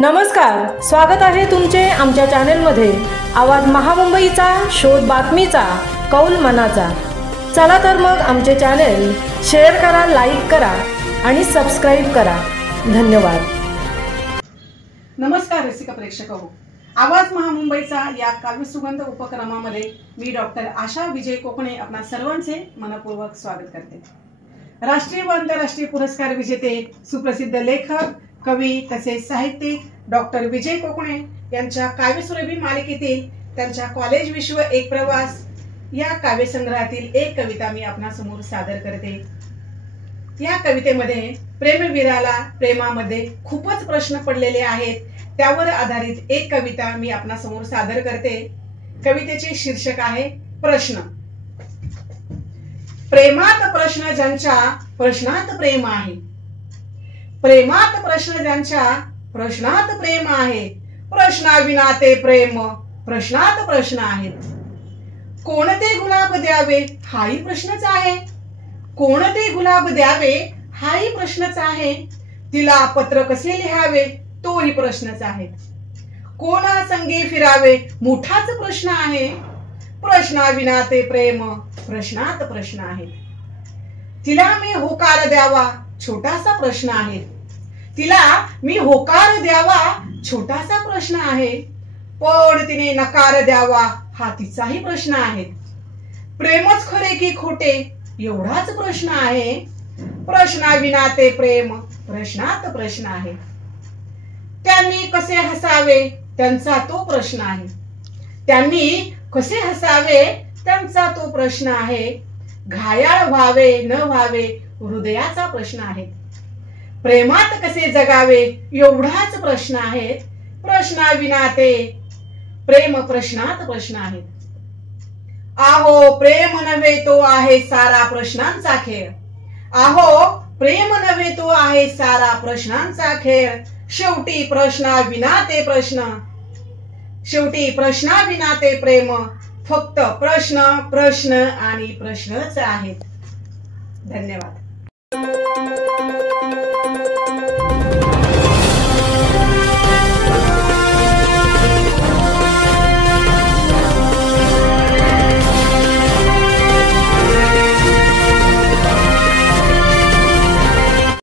नमस्कार, स्वागत आहे तुमचे आमच्या चॅनलमध्ये। आवाज महामुंबईचा, शोध बातमीचा, कौल मनाचा। चला तर मग आमचे चॅनल शेअर करा, लाईक करा आणि सबस्क्राइब करा। धन्यवाद। नमस्कार रसिक प्रेक्षक हो, आवाज महामुंबईचा या काव्यसुगंध उपक्रमामध्ये मी डॉक्टर आशा विजय कोकणे आपणा सर्वांचे मनपूर्वक स्वागत करते। राष्ट्रीय व आंतरराष्ट्रीय पुरस्कार विजेते सुप्रसिद्ध लेखक, कवी तसेच साहित्यिक डॉक्टर विजय कोकणे यांच्या काव्यसुरभी मालिकेतील त्यांच्या कॉलेज विश्व एक प्रवास या काव्यसंग्रहातील एक कविता मी आपणासमोर सादर करते। या कवितेमध्ये प्रेमवीराला प्रेमामध्ये खूपच प्रश्न पडलेले आहेत, त्यावर आधारित एक कविता मी आपणासमोर सादर करते। कवितेचे शीर्षक आहे प्रश्न। प्रेमात प्रश्न ज्यांच्या प्रश्नात प्रेम आहे, प्रेमात प्रश्न ज्यांच्या प्रश्नात प्रेम आहे, प्रश्नाविना ते प्रेम प्रश्नात प्रश्न आहेत। कोणते गुलाब द्यावे हाही प्रश्नच आहे, कोणते गुलाब द्यावे हाही प्रश्नच आहे। तिला पत्र कसे लिहावे तोही प्रश्नच आहे। कोणा संगी फिरावे मोठाच प्रश्न आहे, प्रश्नाविना ते प्रेम प्रश्नात प्रश्न आहेत। तिला मी होकार द्यावा छोटासा प्रश्न आहे, तिला मी होकार द्यावा छोटासा प्रश्न आहे, पण तिने नकार द्यावा हा तिचाही प्रश्न आहे। प्रेमच खरे की खोटे एवढाच प्रश्न आहे, प्रश्नाविना ते प्रेम प्रश्नात प्रश्न आहे। त्यांनी कसे हसावे त्यांचा तो प्रश्न आहे, त्यांनी कसे हसावे त्यांचा तो प्रश्न आहे। घायाळ व्हावे न व्हावे हृदयाचा प्रश्न आहे, प्रेमात कसे जगावे एवढाच प्रश्न आहे, प्रश्नाविना ते प्रेम प्रश्नात प्रश्न आहे। आहो प्रेम नव्हे तो आहे सारा प्रश्नांचा खेळ, आहो प्रेम नव्हे तो आहे सारा प्रश्नांचा खेळ। शेवटी प्रश्नाविना ते प्रश्न, शेवटी प्रश्नाविना ते प्रेम फक्त प्रश्न प्रश्न आणि प्रश्नच आहेत। धन्यवाद।